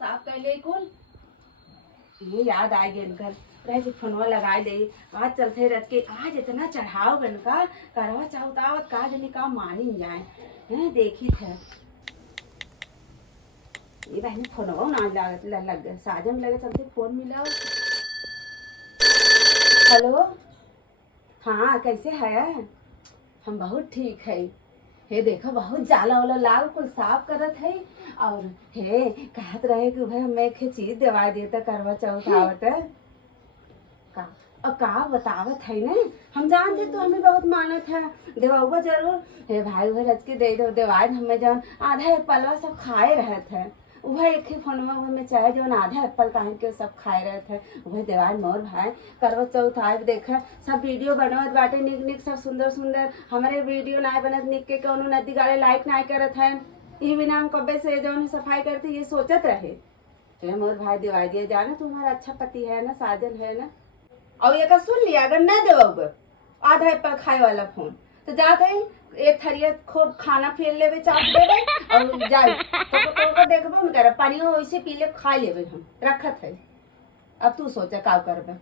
साफ कर ले कुल। ये याद आ गई इनकर रह के फोनवा लगा दे। आज चलते रथ के आज इतना चढ़ाव बन का करवा चाहतावत का जनी का मानी जाए हैं देखी थे। ये बहन फोनवा ना लग साजन लगे चलते फोन मिला। हेलो हाँ कैसे है? हम बहुत ठीक है। हे देखो बहुत जाला वाला लाल कुल साफ करत है और हे कहत रहे कि भाई हमें एक चीज दिवा देता करवा चौथ आवत है का और का बतावत है ना। हम जानते तो हमें बहुत मानत है देवाऊबा जरूर। हे भाई भाई रच के दे दो देवाज हमें जौन आधा एप्पलवा सब खाए रहत है वह एक ही फोनवा में चाहे जौन आधा एप्पल काहे के सब खाए रहे थे वह देवाज मोर भाई करवा चौथ आए देखा सब वीडियो बनवत बाटे निक निक सब सुंदर सुंदर। हमारे वीडियो ना बनत निक के कौनो नदी गाड़े लाइक ना करत है ये बिना हम कब्बे से जौन सफाई करते ये सोचत रहे। तो मोर भाई दिवा दिया जाना तुम्हारा अच्छा पति है ना साजन है ना। और ये का सुन लिया अगर न देवोगे आधा एप्पल खाए वाला फोन तो जाते हैं एक थरिया खूब खाना फेर लेवे चाप देवे और जाए तो देखबो न कर पानी वैसे पी ले खा लेवे हम रखत है। अब तू सोचा का करबे।